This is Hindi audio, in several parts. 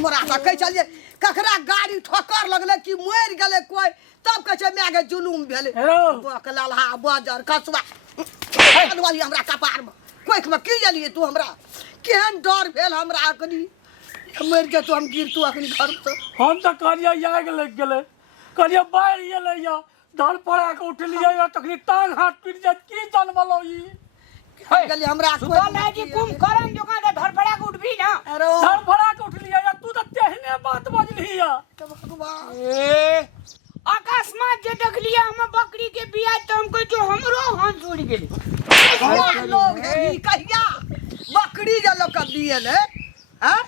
मोरा सकै छलिए ककरा गाड़ी ठोकर लगले कि मरि गेले कोई तब कहे छै माय के जुलुम भेले बकललहा बजर कसवा वाली हमरा कपार में कोइख में की जलिए तू हमरा केहन डर भेल हमरा अखनी मरि के तो हम गिर तू अखनी घर से हम तो कहलिए आग लग गेले कहलिए बाढ़ एले या धर पड़ा के उठलिए या तखनी टांग हाथ टूट जात की जनमलो ई गली हमरा कोई नहीं जी कुम करन दुकान के धर पड़ा के उठबी ना अरे धर पड़ा के उठलिए या तू तो तेहने बात बजली या भगवान ए अकस्मात जे देख लिया हम बकरी के बिया तो हमको जो हमरो हाथ जोड़ गेली लोग है कहिया बकरी जे लोग के बियल है हैं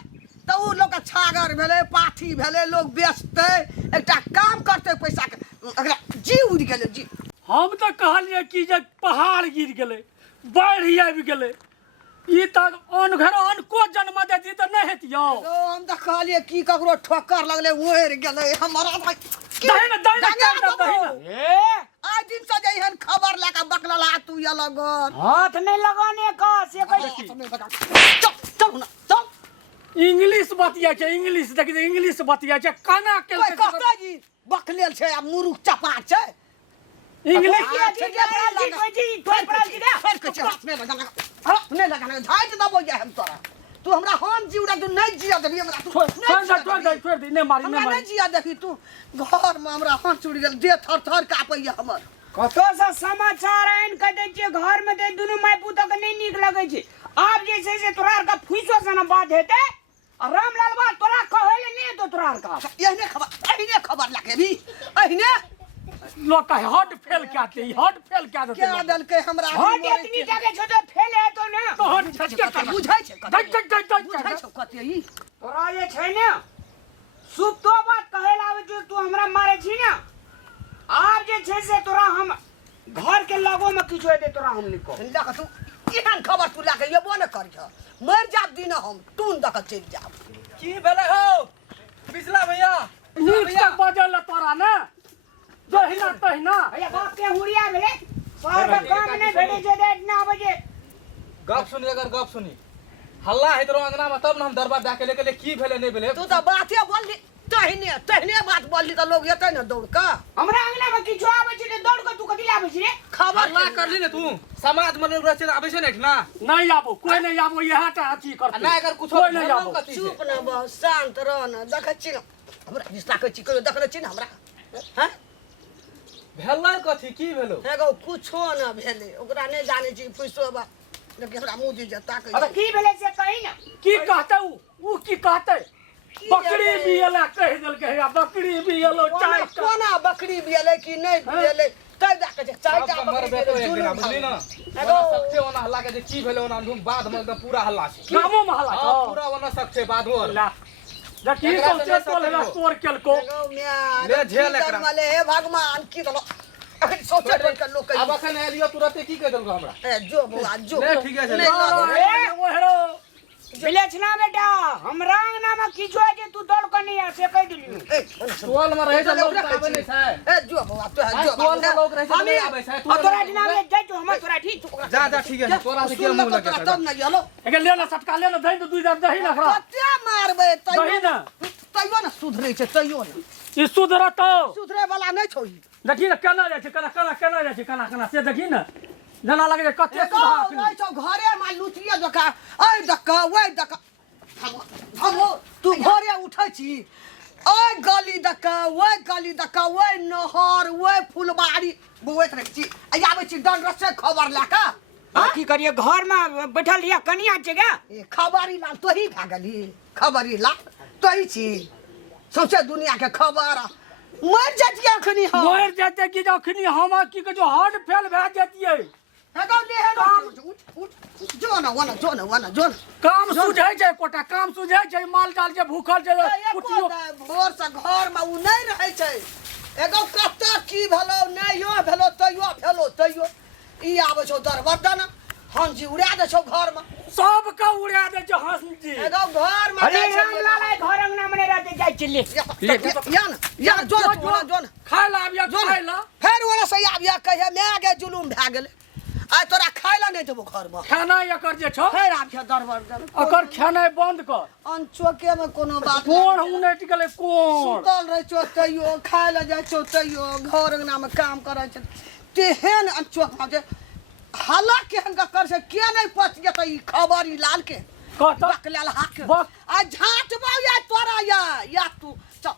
तो उ लोग के छागर भेले पाठी भेले लोग बेचते एकटा काम करते पैसा के अगला जी उड़ गेले जी हम तो कहलिए कि जे पहाड़ गिर गेले बाढ़ आबि गेले ई तक अन घर अन को जन्म देती त नहीं हेतियो तो हम तो कहलिए की ककरो ठोकर लगले उड़ गेले हमारा भाई दही ए आज दिन से जइहन खबर लेके बकलला तू ये लगन हाथ नहीं लगाने का से कोई चल ना चल इंग्लिश बतिया छै इंग्लिश देखि इंग्लिश बतिया छै काना के कोई कहता जी बकलेल छै आ मुरुख चपा छै इंग्लिश नहीं लगाना झाइट दबो जा हम तोरा तू हमरा हम जीवरा तू नहीं जिया देबी हमरा तू छोड़ दे ने मारी हमरा नहीं जिया देखी तू घर में हमरा हाथ चुड़ गेल दे थर थर कापैया हमर कतो सा समाचार आइन कह दे जे घर में दे दुनु माय पुत के नहीं निक लगे छै आप जे छै से तोरा का फुइसो से न बात हेते आ रामलाल बा तोरा कहले नहीं तो तोरा का एहने खबर लागे भी एहने लोग का हट फेल क्या देते क्या दल के हमरा हट इतनी जगह छ तो फेल है तो ना तो हट छटके कर बुझाय छै बुझाय छै कते ई तोरा ये छै ना शुभ तो बात कहे लावे जो तू हमरा मारे छी ना आप जे छै से तोरा हम घर के लगो में किछो दे तोरा हम निको देख तू एहन खबर तू लागे येबो न कर छ मर जाब दिन हम टून दक चल जाब की भेले हो बिजला भैया नीक तक बजल तोरा ना जहिना तहिना भैया बाप के हुड़िया भेले सर का काम नहीं भेटे जे दे ना बजे गप सुनी अगर गप सुनी हल्ला है तोरो अंगना में तब न हम दरबार डाके लेके की भेले नहीं भेले तू तो बाते बोलली तहने बात बोलली तो लोग एते न दौड़ का हमरा अंगना में किछो आबै छै दौड़ के तू कथि लाबै छी रे खबर हल्ला करली ने तू समाज में लोग रहै आबै छै ना नहीं आबो कोई नहीं आबो यहां टा अथी करते ना अगर कुछ कोई नहीं आबो चुप न बस शांत रह न देख छी न हमरा रिश्ता के छी कहियो देखले छी न हमरा हैं भेलै कथि की भेलो एगो कुछो न भेले ओकरा नहीं जाने छी फुसो बा लेकिन हमरा मुंह दी जता अब के की भेले से कहि ना की कहते उ की कहते बकरी बियला कह देल के बकरी बियलो चाय कोना बकरी बियले कि नहीं बियले तै जाके चाय टा मरबे तो एक दिन बुझली ना एगो सकते ओना हल्ला के जे की भेले ओना हम बाद में एकदम पूरा हल्ला छै गामो महला पूरा ओना सकते बाद हो ला देखी सोचे तो लेला स्टोर केलको ले झेल एकरा मले हे भगवान की दलो अखन सोचे कर लोग अब अखन एलियो तुरंत की कह देलको हमरा ए जो बुआ जो ले ठीक है ओ हेरो भेले छ ना बेटा हमरा अंगना में किछो जे तू दौड़ के नहीं आ से कह दिलियो ए टोल में रहे त लोग आबै नहीं छै ए जो बुआ तो जो टोल में लोग रहे नहीं आबै छै तोरा जना में जाय तो हम तोरा ठीक जा ठीक है तोरा से के मुंह लगे तब न गेलो एके ले ना सटका ले ना दही तो 2 दाब दही ना खरा कते मारबे दही ना तइयो न सुधरै छै तइयो न ई सुधरा तो सुधरै वाला नहीं छोई देखी ना केना जाय छै केना जाय छै केना से देखी ना जना लगे कते सुधार नहीं छौ घरे में लुटिया दका ए दका ओए दका हम तू घरे उठै छी ओए गली दका ओए नहर ओए फुलबाड़ी बुएत रहै छी आ आबै छी डंडर से खबर लाका की करिए घर में बैठल लिया कनिया छै गा ए खबरी लाल तोही भा गेली खबरी लाल तोही छी सौसे दुनिया के खबर मर जतिया अखनी हम मर जाते कि जखनी हम की के जो हार्ट फेल भए जतियै हेगो ले उठ जो न काम सुझै छै कोटा काम सुझै छै माल जाल जे भूखल छै कुटियो भोर से घर में उ नहीं रहे छै एगो कत्ता की भेलो नहीं यो भेलो तइयो ई आबै छौ दरबदन हंजी उड़ा दे छौ घर में सब का उड़ा दे छै हंसी एगो घर में अरे रामलाल घर अंगना में रहते जाय चले या जो खाय ला आबिया खाय ला फेर ओला से आबिया कहे मैं गे जुलुम भए गेल आइ तोरा खाइ ला नहीं देबो घर में खाना एकर जे छौ फेर आब छै दरबार एकर खाना बंद कर अनचोके में कोनो बात कोण उनट गेलै कोण सुतल रहे छो तैयो खाइ ला जाइ छो तैयो घर अंगना में काम करे छै तेहन अनचोक में जे हल्ला केहन का कर से के नहीं पच जेतै ई खबर ई लाल के कहता बकलाल हाक बक आ झाट बाऊ या तोरा या तू चल